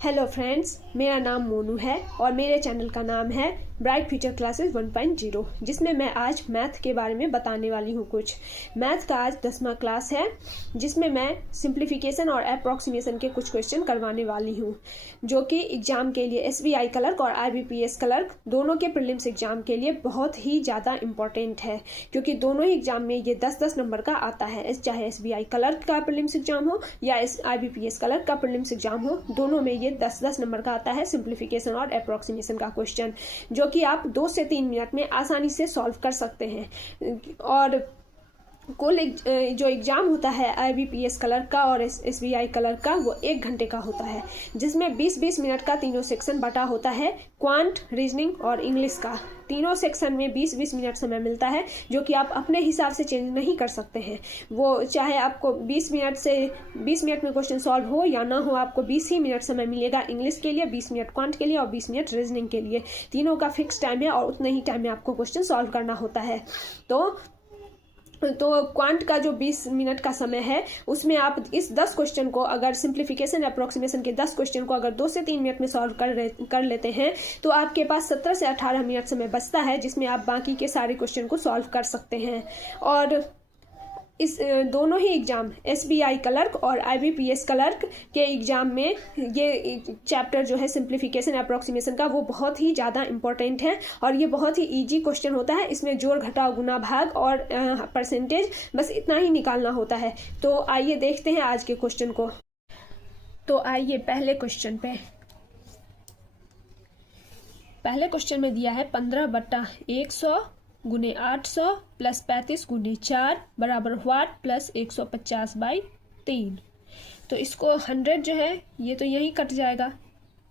Hello friends, मेरा नाम मोनू है और मेरे चैनल का नाम है ब्राइट फ्यूचर क्लासेस 1.0, जिसमें मैं आज मैथ के बारे में बताने वाली हूँ। कुछ मैथ का आज 10वां क्लास है, जिसमें मैं सिंप्लीफिकेशन और अप्रॉक्सीमेशन के कुछ क्वेश्चन करवाने वाली हूँ, जो कि एग्जाम के लिए SBI क्लर्क और IBPS क्लर्क दोनों के प्रीलिम्स एग्जाम के लिए बहुत ही ज़्यादा इम्पॉर्टेंट है, क्योंकि दोनों ही एग्जाम में ये 10-10 नंबर का आता है। चाहे SBI क्लर्क का प्रीलिम्स एग्जाम हो या IBPS क्लर्क का प्रीलिम्स एग्जाम हो, दोनों में ये 10-10 नंबर का आता है सिंप्लीफिकेशन और अप्रॉक्सीमेशन का क्वेश्चन, जो कि आप 2 से 3 मिनट में आसानी से सॉल्व कर सकते हैं। और कुल जो एग्ज़ाम होता है IBPS क्लर्क का और SBI क्लर्क का, वो 1 घंटे का होता है, जिसमें 20-20 मिनट का तीनों सेक्शन बटा होता है। क्वांट, रीजनिंग और इंग्लिश का तीनों सेक्शन में 20-20 मिनट समय मिलता है, जो कि आप अपने हिसाब से चेंज नहीं कर सकते हैं। वो चाहे आपको 20 मिनट में क्वेश्चन सॉल्व हो या ना हो, आपको 20 ही मिनट समय मिलेगा इंग्लिश के लिए, 20 मिनट क्वांट के लिए और 20 मिनट रीजनिंग के लिए। तीनों का फिक्स टाइम है और उतने ही टाइम में आपको क्वेश्चन सॉल्व करना होता है। तो क्वांट का जो 20 मिनट का समय है, उसमें आप इस 10 क्वेश्चन को, अगर सिंप्लीफिकेशन अप्रोक्सीमेशन के 10 क्वेश्चन को अगर 2 से 3 मिनट में सॉल्व कर लेते हैं, तो आपके पास 17 से 18 मिनट समय बचता है, जिसमें आप बाकी के सारे क्वेश्चन को सॉल्व कर सकते हैं। और इस दोनों ही एग्जाम SBI क्लर्क और IBPS क्लर्क के एग्जाम में ये चैप्टर जो है सिंप्लीफिकेशन अप्रॉक्सीमेशन का, वो बहुत ही ज़्यादा इम्पोर्टेंट है और ये बहुत ही इजी क्वेश्चन होता है। इसमें जोड़, घटाव, गुना, भाग और परसेंटेज, बस इतना ही निकालना होता है। तो आइए देखते हैं आज के क्वेश्चन को। तो आइए पहले क्वेश्चन में दिया है 15/100 गुने 800 प्लस 35 गुने 4 बराबर वाट प्लस 150/3। तो इसको 100 जो है ये तो यहीं कट जाएगा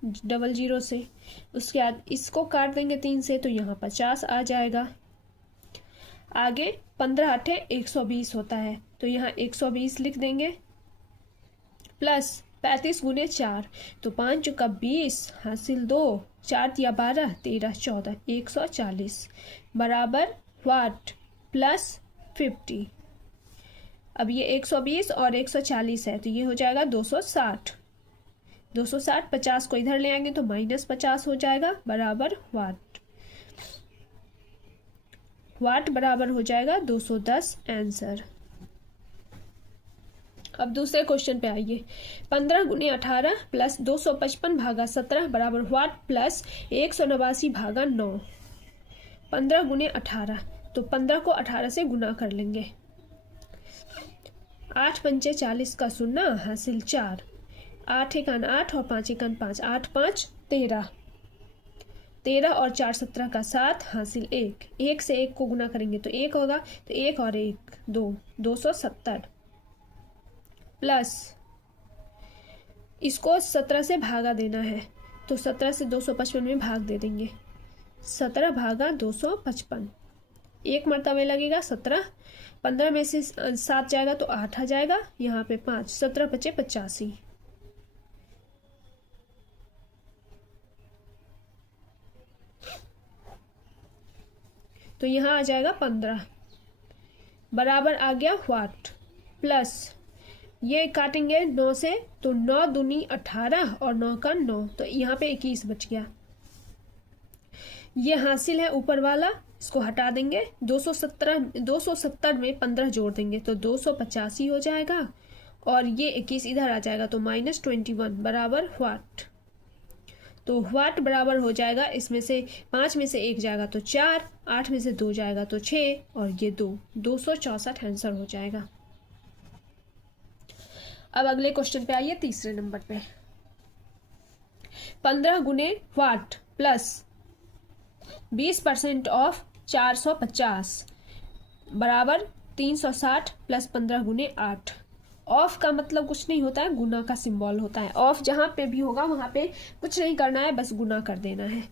00 से, उसके बाद इसको काट देंगे 3 से, तो यहाँ 50 आ जाएगा। आगे 15×8 120 होता है, तो यहाँ 120 लिख देंगे, प्लस 35 गुने 4, तो 5 चुका 20 हासिल 2, 4 तिया 12, 13 14, 140 बराबर वाट प्लस 50। अब ये 120 और 140 है, तो ये हो जाएगा 260। 50 को इधर ले आएंगे तो -50 हो जाएगा, बराबर वाट बराबर हो जाएगा 210 आंसर। अब दूसरे क्वेश्चन पे आइए। 15 गुने 18 प्लस 255 भागा 17 बराबर वाट प्लस 189 भागा 9। 15 गुने 18, तो 15 को 18 से गुना कर लेंगे। 8 पंचे 40 का 0 हासिल 4, 8 एकान 8 और 5 एकान 5, 8 5 13, 13 और 4 17 का 7 हासिल 1। 1 से 1 को गुना करेंगे तो 1 होगा, तो 1 और 1 2, 270 प्लस इसको 17 से भागा देना है, तो 17 से 255 में भाग दे देंगे। 17 भागा 255, एक मरतबे लगेगा 17, 15 में से 7 जाएगा तो 8 आ जाएगा, यहाँ पे 5, 17 बचे 85। तो यहाँ आ जाएगा 15 बराबर आ गया वाट, प्लस ये काटेंगे 9 से, तो 9 दूनी 18 और 9 का 9, तो यहाँ पे 21 बच गया। ये हासिल है ऊपर वाला, इसको हटा देंगे। 270 में 15 जोड़ देंगे तो 285 हो जाएगा, और ये 21 इधर आ जाएगा, तो -21 बराबर वाट। तो वाट बराबर हो जाएगा, इसमें से 5 में से 1 जाएगा तो 4, 8 में से 2 जाएगा तो 6 और ये 264 आंसर हो जाएगा। अब अगले क्वेश्चन पे आइए, तीसरे नंबर पे। 15 गुने वाट प्लस 20% ऑफ 450 बराबर 360 प्लस 15 गुने 8। ऑफ का मतलब कुछ नहीं होता है, गुना का सिंबल होता है। ऑफ जहाँ पे भी होगा वहाँ पे कुछ नहीं करना है, बस गुना कर देना है।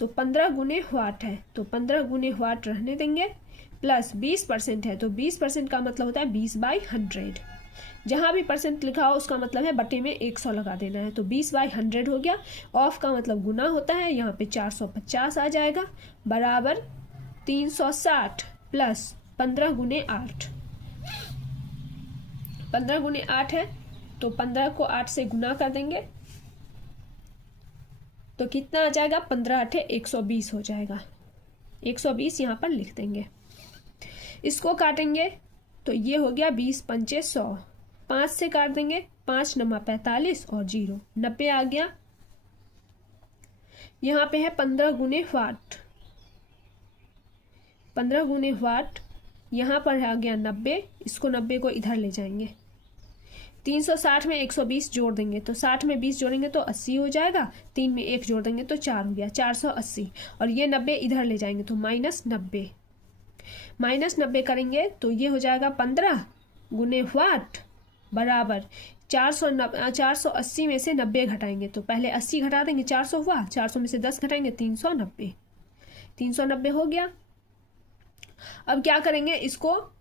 तो 15 गुने वाट है, तो 15 गुने वाट रहने देंगे, प्लस 20% है, तो 20% का मतलब होता है 20/100। जहाँ भी परसेंट लिखा हो उसका मतलब है बटे में 100 लगा देना है, तो 20/100 हो गया। ऑफ का मतलब गुना होता है, यहाँ पे 450 आ जाएगा, बराबर 360 प्लस 15 गुने 8। 15 गुने 8 है, तो 15 को 8 से गुना कर देंगे, तो कितना आ जाएगा, 15 8 120 हो जाएगा। 120 यहाँ पर लिख देंगे। इसको काटेंगे तो ये हो गया 20 पंचे 100, 5 से काट देंगे, 5 9 45 और 0 90 आ गया। यहाँ पे है 15 गुने वाट, 15 गुने वाट, यहाँ पर आ गया 90, इसको 90 को इधर ले जाएंगे। 360 में 120 जोड़ देंगे तो 60 में 20 जोड़ेंगे तो 80 हो जाएगा, 3 में 1 जोड़ देंगे तो 4 हो गया, 480। और ये 90 इधर ले जाएंगे तो -90, -90 करेंगे तो ये हो जाएगा 15 गुने वाट बराबर 480 में से 90 घटाएंगे तो पहले 80 घटा देंगे, 400 हुआ, 400 में से 10 घटाएंगे 390, 390 हो गया। अब क्या करेंगे, इसको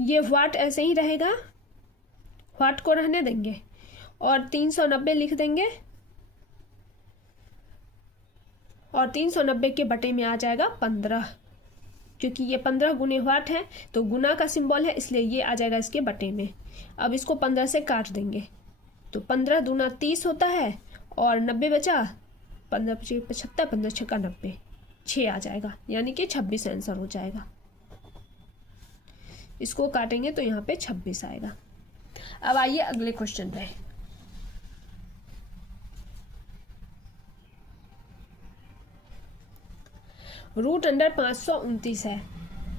ये वाट ऐसे ही रहेगा, वाट को रहने देंगे और 390 लिख देंगे और 390 के बटे में आ जाएगा 15, क्योंकि ये 15 गुने वाट है तो गुना का सिंबल है इसलिए ये आ जाएगा इसके बटे में। अब इसको 15 से काट देंगे तो 15 दूना 30 होता है और 90 बचा, 15 × 75, 15 × 6 = 90, 6 आ जाएगा, यानी कि 26 आंसर हो जाएगा। इसको काटेंगे तो यहाँ पे 26 आएगा। अब आइए अगले क्वेश्चन पे। √529 है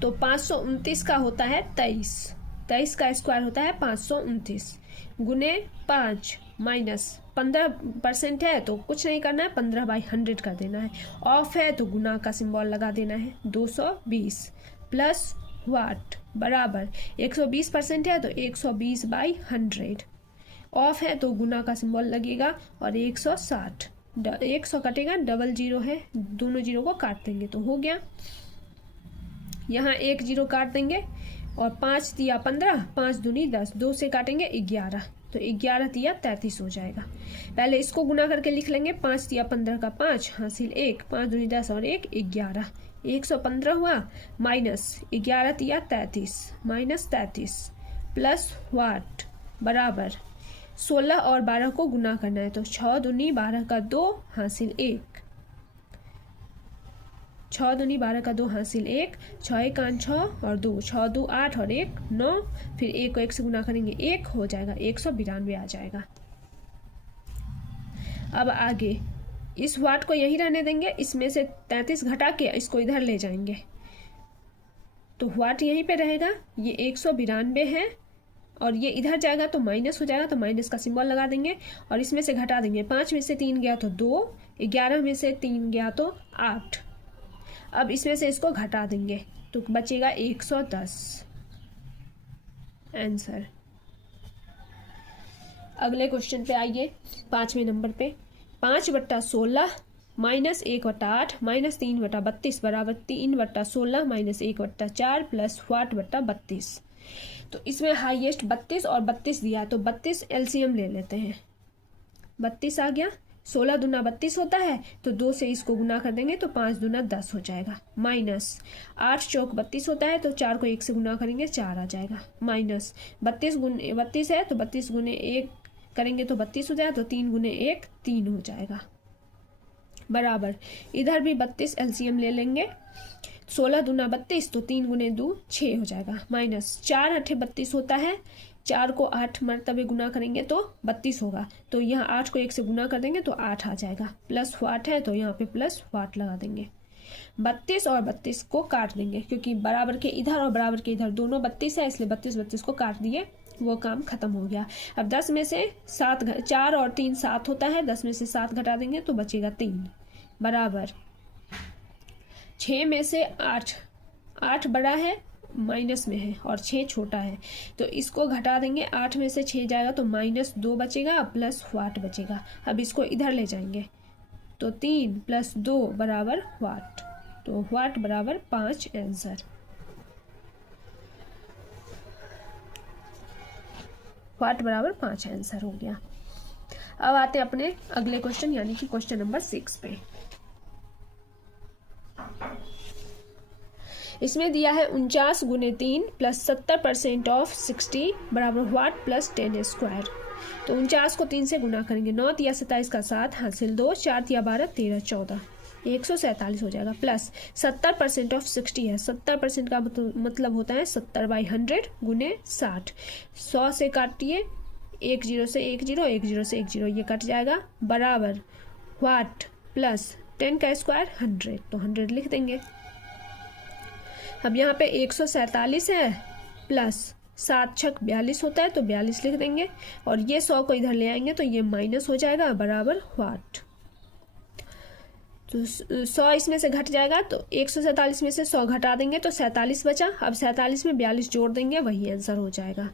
तो 529 का होता है 23, 23 का स्क्वायर होता है 529 गुने 5 माइनस 15% है तो कुछ नहीं करना है, 15/100 कर देना है। ऑफ है तो गुना का सिंबल लगा देना है, 220 प्लस वाट बराबर 120% है तो 120/100, ऑफ है तो गुना का सिंबल लगेगा और 160, 100 कटेगा, डबल 0 है, दोनों 0 को काट देंगे तो हो गया। यहाँ 1 0 काट देंगे और 5 तिया 15, 5 दूनी 10, 2 से काटेंगे 11 तो 11 तिया 33 हो जाएगा। पहले इसको गुना करके लिख लेंगे, 5 तिया 15 का 5 हासिल 1, 5 दूनी 10 और 1 11, 115 हुआ माइनस 11 तिया 33 माइनस 33 प्लस वाट बराबर 16 और 12 को गुना करना है तो 6 दूनी 12 का 2 हासिल 1, 6 दूनी 12 का 2 हासिल 1, 6 1 6 और 2, 6 2 8 और 1 9, फिर 1 को 1 से गुना करेंगे 1 हो जाएगा, 192 आ जाएगा। अब आगे इस वाट को यही रहने देंगे, इसमें से 33 घटा के इसको इधर ले जाएंगे तो वाट यहीं पे रहेगा, ये 192 है और ये इधर जाएगा तो माइनस हो जाएगा तो माइनस का सिंबल लगा देंगे और इसमें से घटा देंगे, 5 में से 3 गया तो 2, 11 में से 3 गया तो 8। अब इसमें से इसको घटा देंगे तो बचेगा 110 आंसर। अगले क्वेश्चन पे आइए, 5वें नंबर पे। 5/16 माइनस 1/8 माइनस 3/32 बराबर 3/16 माइनस 1/4 प्लस वाट/32। तो इसमें हाईएस्ट 32 और 32 दिया है तो 32 एलसीएम ले लेते हैं, 32 आ गया। 16 दूना 32 होता है तो 2 से इसको गुना कर देंगे तो 5 दूना 10 हो जाएगा, माइनस 8 चौक 32 होता है तो 4 को 1 से गुना करेंगे 4 आ जाएगा, माइनस 32 गुने 32 है तो 32 गुने 1 करेंगे तो 32 हो जाएगा तो 3 गुने 1 3 हो जाएगा बराबर, इधर भी 32 एलसीएम ले लेंगे, 16 दूना 32 तो 3 गुने 2 6 हो जाएगा, माइनस 4 8 32 होता है, 4 को 8 मरतबे गुना करेंगे तो 32 होगा तो यहाँ 8 को 1 से गुना कर देंगे तो 8 आ जाएगा, प्लस वाट है तो यहाँ पे प्लस वाट लगा देंगे। 32 और 32 को काट देंगे क्योंकि बराबर के इधर और बराबर के इधर दोनों 32 है इसलिए 32 32 को काट दिए, वो काम खत्म हो गया। अब 10 में से 7 4 और 3 7 होता है, 10 में से 7 घटा देंगे तो बचेगा 3 बराबर 6 में से 8, 8 बड़ा है माइनस में है और 6 छोटा है तो इसको घटा देंगे, 8 में से 6 जाएगा तो -2 बचेगा प्लस वाट बचेगा। अब इसको इधर ले जाएंगे तो 3 + 2 बराबर वाट, तो वाट बराबर 5 आंसर। वाट बराबर 5 आंसर हो गया। अब आते हैं अपने अगले क्वेश्चन यानी कि क्वेश्चन नंबर 6 पे। इसमें दिया है 49 × 3 + 70% ऑफ 60 बराबर वाट + 10 स्क्वायर। तो 49 को 3 से गुना करेंगे, 9 या 27 का 7 हासिल 2, 4 या 12 13 14 147 हो जाएगा। प्लस 70% ऑफ 60 है, 70% का मतलब होता है 70/100 गुने 60। 100 से काटिए, 1 0 से 1 0, 1 0 से 1 0, ये कट जाएगा, बराबर व्हाट प्लस 10 का स्क्वायर 100, तो 100 लिख देंगे। अब यहाँ पे 147 है प्लस 7 छक 42 होता है, तो 42 लिख देंगे, और ये 100 को इधर ले आएंगे तो ये माइनस हो जाएगा, बराबर व्हाट। तो 100 इसमें से घट जाएगा, तो 147 में से 100 घटा देंगे तो 47 बचा। अब 47 में 42 जोड़ देंगे, वही आंसर हो जाएगा।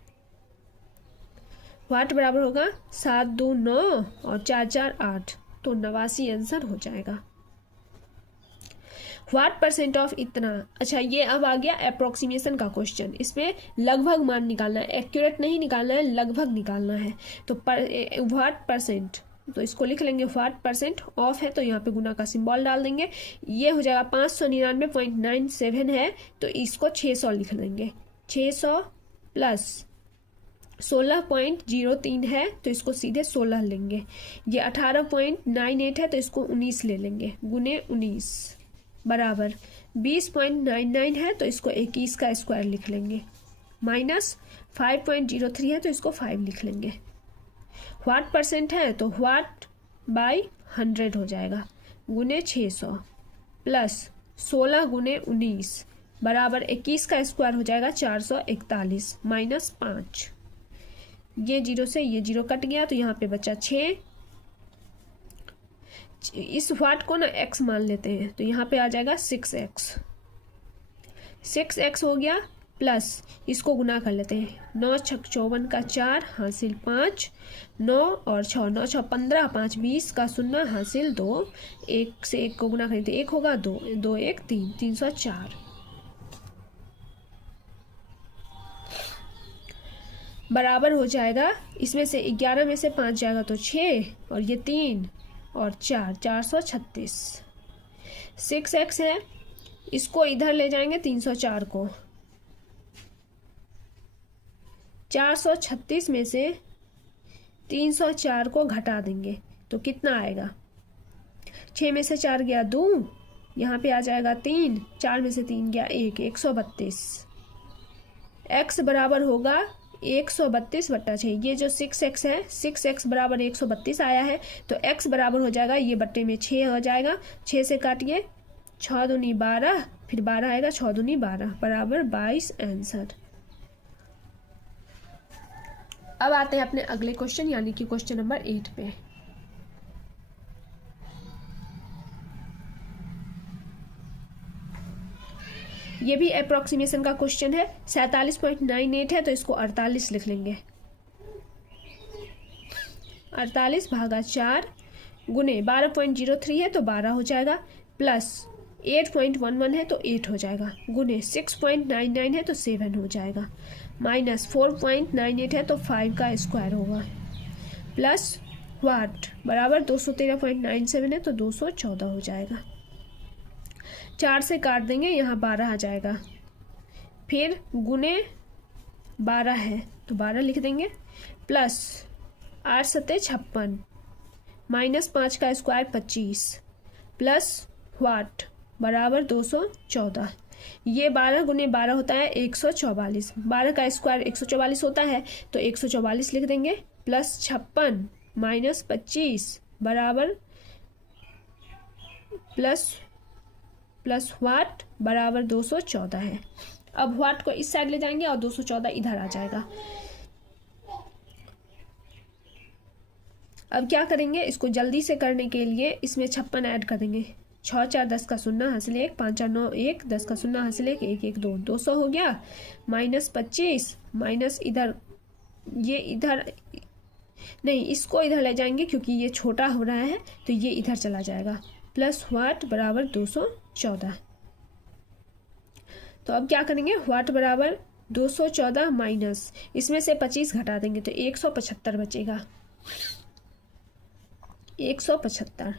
व्हाट बराबर होगा 7 2 9 और 4 4 8, तो 89 आंसर हो जाएगा। व्हाट परसेंट ऑफ इतना। अच्छा, ये अब आ गया अप्रोक्सीमेशन का क्वेश्चन। इसमें लगभग मान निकालना है, एक्यूरेट नहीं निकालना है, लगभग निकालना है। तो व्हाट परसेंट, तो इसको लिख लेंगे व्हाट परसेंट ऑफ है, तो यहाँ पे गुना का सिंबल डाल देंगे। ये हो जाएगा 599.97 है, तो इसको 600 लिख लेंगे। 600 प्लस 16.03 है, तो इसको सीधे 16 लेंगे। ये 18.98 है, तो इसको 19 ले लेंगे, गुने 19 बराबर 20.99 है, तो इसको 21 का स्क्वायर लिख लेंगे। माइनस 5.03 है, तो इसको 5 लिख लेंगे। व्हाट परसेंट है, तो व्हाट बाई 100 हो जाएगा, गुने 600 प्लस 16 गुने 19 बराबर 21 का स्क्वायर हो जाएगा 441 माइनस 5। ये 0 से ये 0 कट गया, तो यहाँ पे बचा 6। इस व्हाट को ना x मान लेते हैं, तो यहाँ पे आ जाएगा 6x। 6x हो गया, प्लस इसको गुना कर लेते हैं। 9 छक 54 का 4 हासिल 5, 9 और 6, 9 6 15, 5 20 का 0 हासिल 2, 1 से 1 को गुना करें तो 1 होगा, 2 2 1 3, 304 बराबर हो जाएगा। इसमें से 11 में से 5 जाएगा तो 6, और ये 3 और 4, 436। 6x है, इसको इधर ले जाएंगे 304 को। 436 में से 304 को घटा देंगे तो कितना आएगा। 6 में से 4 गया 2, यहाँ पे आ जाएगा 3, 4 में से 3 गया 1, 132। x बराबर होगा 132/6। ये जो 6x है, 6x बराबर 132 आया है, तो x बराबर हो जाएगा, ये बट्टे में 6 हो जाएगा। 6 से काटिए, 6 दूनी 12, फिर 12 आएगा, 6 दूनी 12 बराबर 22 आंसर। अब आते हैं अपने अगले क्वेश्चन, यानी कि क्वेश्चन नंबर 8 पे। ये भी अप्रोक्सीमेशन का क्वेश्चन है। 47.98 है, तो इसको 48 लिख लेंगे। 48 भागा 4 गुने 12.03 है, तो 12 हो जाएगा, प्लस 8.11 है, तो 8 हो जाएगा, गुने 6.99 है, तो 7 हो जाएगा, माइनस 4.98 है, तो 5 का स्क्वायर होगा, प्लस व्हाट बराबर 213.97 है, तो 214 हो जाएगा। 4 से काट देंगे, यहाँ 12 आ जाएगा, फिर गुने 12 है, तो 12 लिख देंगे, प्लस 8 सत्ते 56 माइनस 5 का स्क्वायर 25 प्लस व्हाट बराबर 214। ये 12 गुने 12 होता है 144, 12 का स्क्वायर 144 होता है, तो 144 लिख देंगे, प्लस 56 माइनस 25 बराबर प्लस व्हाट बराबर 214 है। अब व्हाट को इस साइड ले जाएंगे और 214 इधर आ जाएगा। अब क्या करेंगे, इसको जल्दी से करने के लिए इसमें 56 ऐड कर देंगे। 6 4 10 का 0 हासिल 1, 5 4 9 1, 10 का 0 हासिल 1, 1 1 2, 200 हो गया, माइनस 25 माइनस इधर, ये इधर नहीं, इसको इधर ले जाएंगे क्योंकि ये छोटा हो रहा है, तो ये इधर चला जाएगा, प्लस व्हाट बराबर 214। तो अब क्या करेंगे, व्हाट बराबर 214 माइनस इसमें से 25 घटा देंगे, तो 175 बचेगा, 175।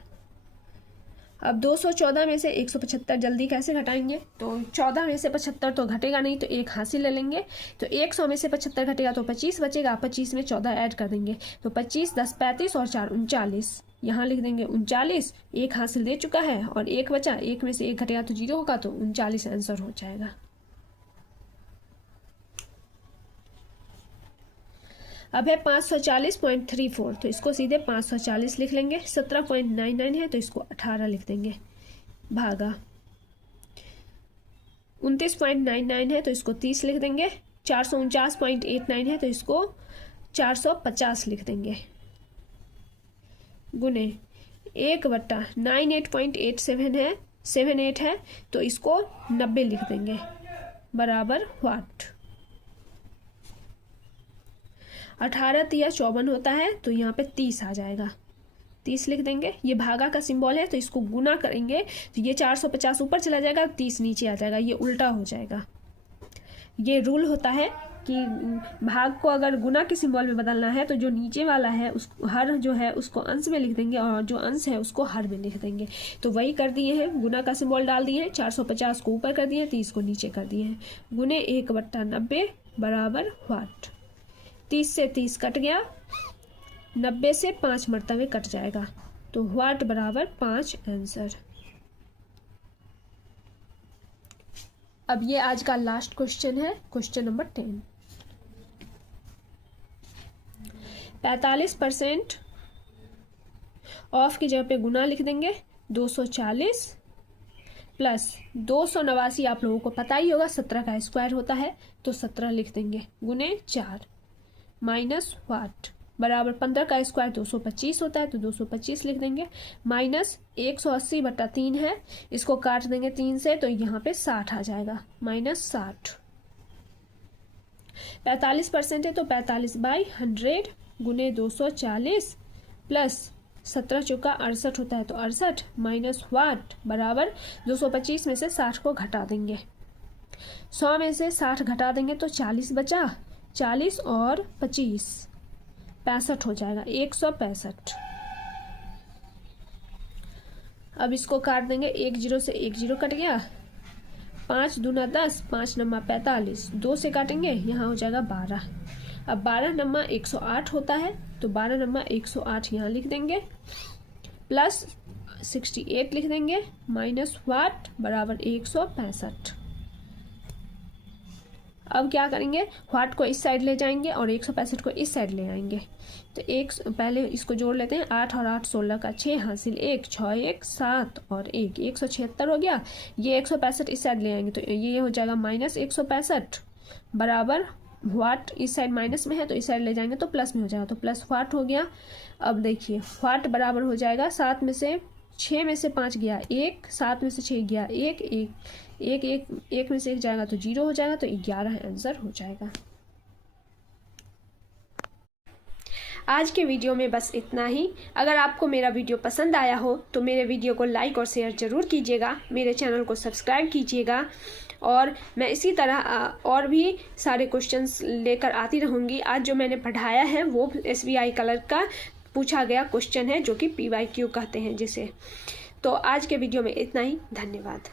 अब 214 में से 175 जल्दी कैसे घटाएंगे, तो 14 में से 75 तो घटेगा नहीं, तो एक हासिल ले लेंगे। तो 100 में से 75 घटेगा तो 25 बचेगा, 25 में 14 ऐड कर देंगे, तो 25 10 35 और 4 39। यहाँ लिख देंगे 39। एक हासिल दे चुका है और एक बचा, एक में से एक घटेगा तो 0 होगा, तो 39 आंसर हो जाएगा। अब है 540.34, तो इसको सीधे 540 लिख लेंगे। 17.99 है तो इसको 18 लिख देंगे, भागा 29.99 है तो इसको 30 लिख देंगे। 449.89 है तो इसको 450 लिख देंगे, गुने 1/98.87 है 78 है तो इसको 90 लिख देंगे, बराबर व्हाट। 18 तिया 54 होता है तो यहाँ पे 30 आ जाएगा, 30 लिख देंगे। ये भागा का सिंबल है तो इसको गुना करेंगे तो ये 450 ऊपर चला जाएगा, 30 नीचे आ जाएगा, ये उल्टा हो जाएगा। ये रूल होता है कि भाग को अगर गुना के सिंबल में बदलना है तो जो नीचे वाला है उस हर जो है उसको अंश में लिख देंगे और जो अंश है उसको हर में लिख देंगे। तो वही कर दिए हैं, गुना का सिंबल डाल दिए हैं, 450 को ऊपर कर दिए, 30 को नीचे कर दिए हैं, गुने 1/90 बराबर व्हाट। 30 से 30 कट गया, 90 से 5 मरतबे कट जाएगा, तो व्हाट बराबर 5 आंसर। अब ये आज का लास्ट क्वेश्चन है, क्वेश्चन नंबर 10। 45% ऑफ की जगह पे गुना लिख देंगे, 240 प्लस 289, आप लोगों को पता ही होगा 17 का स्क्वायर होता है, तो 17 लिख देंगे, गुने 4 माइनस व्हाट बराबर 15 का स्क्वायर 225 होता है तो 225 लिख देंगे, माइनस 180/3 है, इसको काट देंगे 3 से तो यहाँ पे 60 आ जाएगा, माइनस 60। 45% है तो 45/100 गुने 240 प्लस 17 चौका 68 होता है तो 68 माइनस व्हाट बराबर 225 में से 60 को घटा देंगे, 100 में से 60 घटा देंगे तो 40 बचा, 40 और 25 65 हो जाएगा, 165। अब इसको काट देंगे, 1 0 से 1 0 कट गया, 5 दूना 10, 5 नम्मा 45, 2 से काटेंगे यहाँ हो जाएगा 12। अब 12 नम्मा 108 होता है तो 12 नम्मा 108 यहाँ लिख देंगे, प्लस 68 लिख देंगे, माइनस व्हाट बराबर 165। अब क्या करेंगे, व्हाट को इस साइड ले जाएंगे और 165 को इस साइड ले आएंगे, तो एक पहले इसको जोड़ लेते हैं, 8 और 8 16 का 6 हासिल 1, 6 1 7 और 1 176 हो गया। ये 165 इस साइड ले आएंगे तो ये हो जाएगा माइनस 165 बराबर व्हाट, इस साइड माइनस में है तो इस साइड ले जाएंगे तो प्लस में हो जाएगा, तो प्लस व्हाट हो गया। अब देखिए व्हाट बराबर हो जाएगा 7 में से 6 में से 5 गया 1, 7 में से 6 गया 1 1 1 1 1 में से 1 जाएगा तो 0 हो जाएगा, तो 11 आंसर हो जाएगा। आज के वीडियो में बस इतना ही। अगर आपको मेरा वीडियो पसंद आया हो तो मेरे वीडियो को लाइक और शेयर ज़रूर कीजिएगा, मेरे चैनल को सब्सक्राइब कीजिएगा और मैं इसी तरह और भी सारे क्वेश्चंस लेकर आती रहूँगी। आज जो मैंने पढ़ाया है वो SBI कलर का पूछा गया क्वेश्चन है जो कि PYQ कहते हैं जिसे। तो आज के वीडियो में इतना ही, धन्यवाद।